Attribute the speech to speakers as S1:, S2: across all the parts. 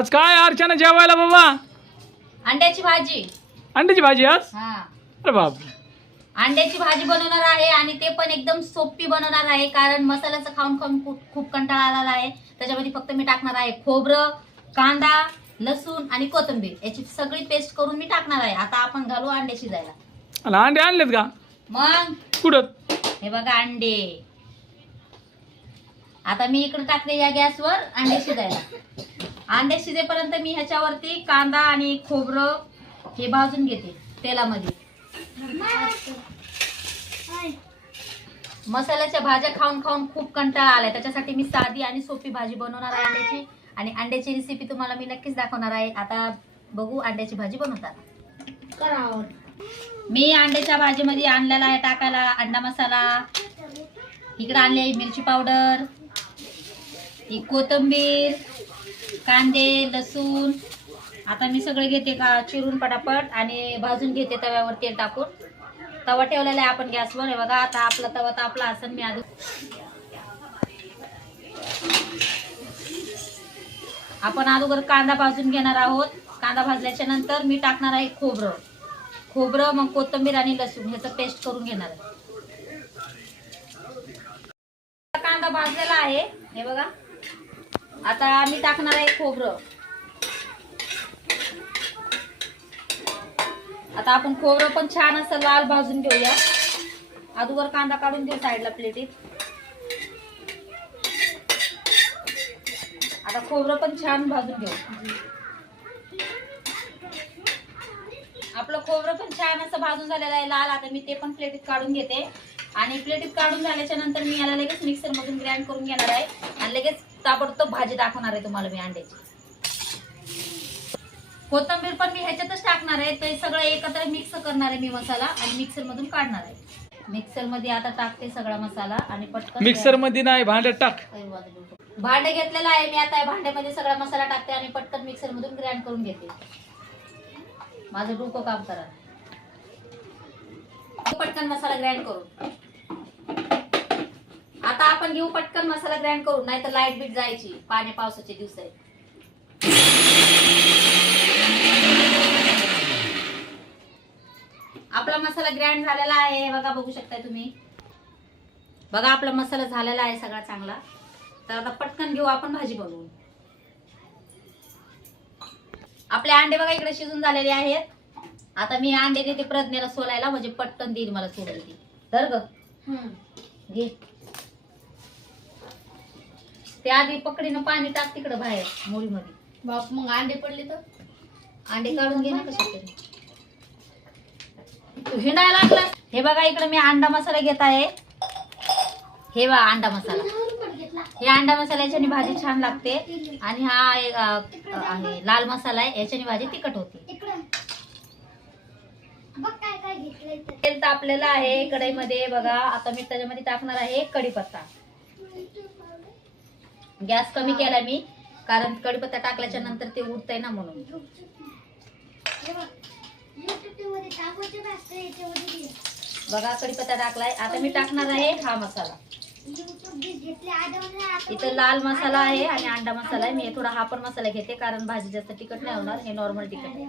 S1: आज काय अर्चना जेवायला बाबा?
S2: अंड्याची भाजी.
S1: अंड्याची भाजी आज?
S2: हा.
S1: अरे बाप
S2: अंड्याची भाजी बनवणार आहे आणि ते पण एकदम सोपी बनवणार आहे कारण मसाल्याचं खाऊन खाऊन खूप खूप कंटाळा आलेला आहे. त्याच्यामध्ये फक्त मी टाकणार आहे खोबरं कांदा लसूण आणि कोथिंबीर. याची सगळी पेस्ट करून मी टाकणार आहे. आता आपण घालू अंडे शिजायला.
S1: अंडे आणलेत का?
S2: मग?
S1: कुठं?
S2: हे बघा अंडे. आता मी इकडे टाकले या गॅसवर अंडे शिजायला. अंडे शिजेपर्यंत मी ह्याच्यावरती कांदा आणि खोबरं हे भाजून घेते तेलामध्ये. मसाल्याच्या भाज्या खाऊन खाऊन खूप कंटाळा आलाय. त्याच्यासाठी मी साधी आणि सोपी भाजी बनवणार आहे अंड्याची आणि अंड्याची रेसिपी तुम्हाला मी नक्कीच दाखवणार आहे. आता बघू अंड्याची भाजी बनवतात. मी अंड्याच्या भाजीमध्ये आणलेला आहे टाकायला अंडा मसाला. इकडे आणली आहे मिरची पावडर. ही कोथिंबीर. कांदे लसूण आता मी सगळे घेते का चिरून पटापट आणि भाजून घेते तव्यावर तेल टाकून. तवा ठेवलेला आहे आपण गॅसवर. हे बघा आता आपला तवा तर आपला असं मी आधी आपण अगोदर कांदा भाजून घेणार आहोत. कांदा भाजल्याच्या नंतर मी टाकणार आहे खोबरं. खोबरं मग कोथिंबीर आणि लसूण ह्याचं पेस्ट करून घेणार आहे. कांदा भाजलेला आहे. हे बघा. आता मी टाकणार आहे खोबरं. आता आपण खोबरं पण छान असं लाल भाजून घेऊया. अगोदर कांदा काढून घेऊ साईडला प्लेटीत. आता खोबरं पण छान भाजून घेऊ. आपलं खोबरं पण छान असं भाजून झालेलं आहे लाल. आता मी ते पण प्लेटीत काढून घेते. आणि प्लेटीत काढून झाल्याच्यानंतर मी याला लगेच मिक्सर मधून ग्राइंड करून घेणार आहे. आणि लगेच ताबडतोब भाजी दाखवणार आहे तुम्हाला मी अंड्याची. कोथिंबीर पण मी ह्याच्यातच टाकणार आहे. ते सगळं एकत्र मिक्स करणार आहे मी मसाला आणि मिक्सर मधून काढणार आहे. मिक्सरमध्ये आता टाकते सगळा मसाला आणि पटकन
S1: मिक्सरमध्ये नाही भांड्यात टाक.
S2: भांडे घेतलेलं आहे मी आता. भांड्यामध्ये सगळा मसाला टाकते आणि पटकन मिक्सर मधून ग्राइंड करून घेते. माझं डोकं काम करा. पटकन मसाला ग्राइंड करून. आता आपण घेऊ पटकन मसाला ग्राइंड करून नाही तर लाइट बीट जायची पाणी पावसाचे दिवस आहेत. आपला मसाला ग्राइंड झालेला आहे बघा बघू शकताय तुम्ही. बघा आपला मसाला झालेला आहे सगळा चांगला. तर आता पटकन घेऊ आपण भाजी बनवू आपले अंडे बघा इकडे शिजून झालेले आहेत. आता मी अंडे देते प्रज्ञेला सोलायला म्हणजे पटकन देईल मला ती. तर ग. घे. ते आधी पकडीनं पाणी टाक तिकडं बाहेर मुळीमध्ये
S3: बाप मग अंडे पडले तर?
S2: अंडे काढून घे ना कशा तरी. तू हिंडायला लागला हे बघा इकडे मी अंडा मसाला घेत आहे. हे बघा अंडा मसाला. हे अंडा मसाला याच्याने भाजी छान लागते. आणि हा एक, अ, आहे लाल मसाला आहे. याच्याने भाजी तिखट होते. तेल तापलेलं आहे कढईमध्ये. बघा आता मी त्याच्यामध्ये टाकणार आहे कढीपत्ता. गॅस कमी केला मी कारण कढीपत्ता टाकल्याच्या नंतर ते उडतंय ना म्हणून. बघा कढीपत्ता टाकलाय. आता मी टाकणार आहे हा मसाला. इथं लाल मसाला आहे आणि अंडा मसाला आहे. मी थोडा हा पण मसाला घेते कारण भाजी जास्त तिखट नाही होणार हे नॉर्मल तिखट आहे.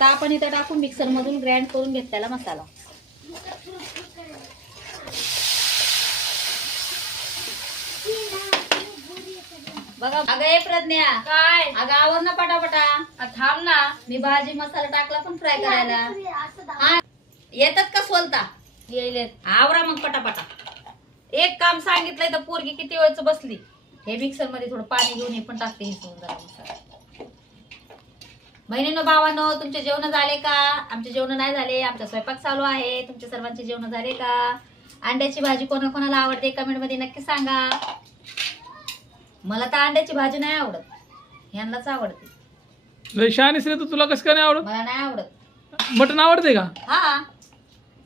S2: तर आपण इथं टाकून मिक्सर मधून ग्राइंड करून घेतलेला मसाला. बघा अगं ए प्रज्ञा.
S3: काय?
S2: अगं आवर ना पटापटा.
S3: आ, थांब ना.
S2: मी भाजी मसाला टाकला पण फ्राय करायला. हा. येतात का सोलता?
S3: येईल
S2: आवरा मग पटापटा. एक काम सांगितलंय तर पोरगी किती वेळच बसली? हे मिक्सरमध्ये थोडं पाणी घेऊन हे पण टाकते हे सोडून जरा मसाला. बहिणीनो भावानो तुमचे जेवण झाले का? आमचे जेवण नाही झाले. आमचा स्वयंपाक चालू आहे. तुमच्या सर्वांचे जेवण झाले का? अंड्याची भाजी कोणाकोणाला आवडते कमेंटमध्ये नक्की सांगा. मला तर अंड्याची भाजी नाही आवडत. ह्यांनाच आवडते.
S1: लय शहाणीस रे तू. तुला कसं काय नाही आवडत?
S2: मला नाही आवडत.
S1: मटण आवडते का?
S2: हा.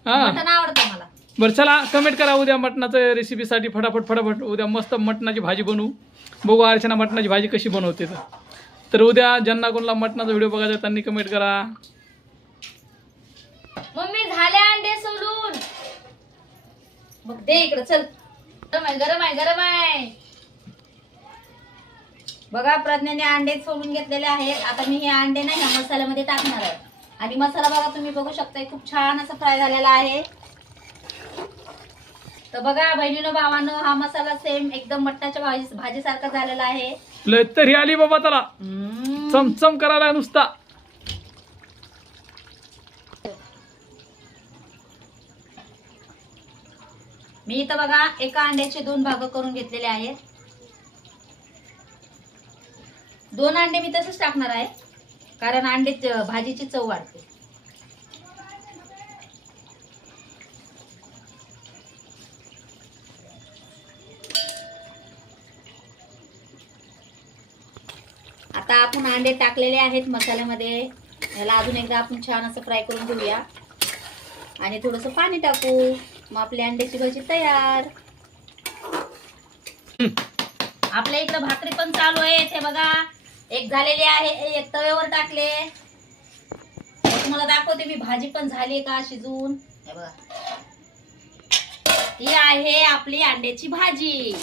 S1: हा.
S2: मटण आवडतं मला.
S1: बरं चला कमेंट करा उद्या मटणाचं रेसिपीसाठी फटाफट फटाफट. उद्या मस्त मटणाची भाजी बनवू. बघू अर्चना मटणाची भाजी कशी बनवते तर. तर उद्या ज्यांना कोणाला मटणाचा व्हिडिओ बघायचा त्यांनी कमेंट करा.
S3: मम्मी झाले अंडे सोडून.
S2: बघ दे इकडे चल.
S3: गरम आहे गरम आहे गरम आहे.
S2: बघा प्रज्ञाने अंडे सोडून घेतलेले आहेत. आता मी हे अंडे ना ह्या मसाल्यामध्ये टाकणार आहे. आणि मसाला बघा तुम्ही बघू शकता खूप छान असा फ्राय झालेला आहे. तर बघा बहिणीनं भावानं हा मसाला सेम एकदम मटणाच्या भाजी भाजीसारखा झालेला आहे.
S1: लय तरी आली बाबा त्याला. चमचम करायला नुसता.
S2: मी इथं बघा एका अंड्याचे दोन भाग करून घेतलेले आहेत. दोन अंडे मी तसंच टाकणार आहे कारण अंडे भाजीची चव वाढते. आता आपण अंडे टाकलेले आहेत मसाल्यामध्ये. याला अजून एकदा आपण छान असं फ्राय करून घेऊया. आणि थोडंसं पाणी टाकू. मग आपली अंड्याची भाजी तयार. आपल्या इकडं भाकरी पण चालू आहे ते बघा. एक झालेली आहे. एक तव्यावर टाकले. तुम्हाला दाखवते मी. भाजी पण झाली का शिजून? हे बघा. ही आहे आपली अंड्याची भाजी.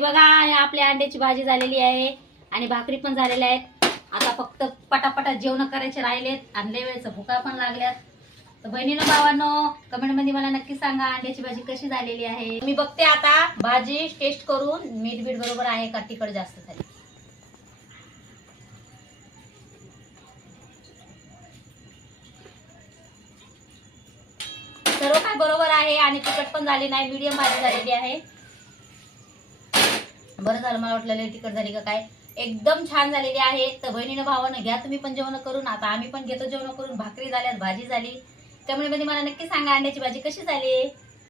S2: बघा आपल्या अंड्याची भाजी झालेली आहे आणि भाकरी पण झालेल्या आहेत. आता फक्त पटापटा जेवण करायचे राहिलेत. अंडे वेळेचं भुका पण लागल्यात. तर बहिणीनं भावानो कमेंटमध्ये मला नक्की सांगा अंड्याची भाजी कशी झालेली आहे. मी बघते आता भाजी टेस्ट करून. मीठ बीठ बरोबर आहे का तिकड जास्त झाली सर्व काय बरोबर आहे आणि तिखट पण झाली नाही. मीडियम भाजी झालेली आहे. बरं झालं मला वाटलं लय तिखट झाली का काय. एकदम छान झालेली आहे. तर बहिणीनं भावानं घ्या तुम्ही पण जेवण करून. आता आम्ही पण घेतो जेवण करून. भाकरी झाल्यात भाजी झाली. त्यामुळे मध्ये मला नक्की सांगा अंड्याची भाजी कशी झाली?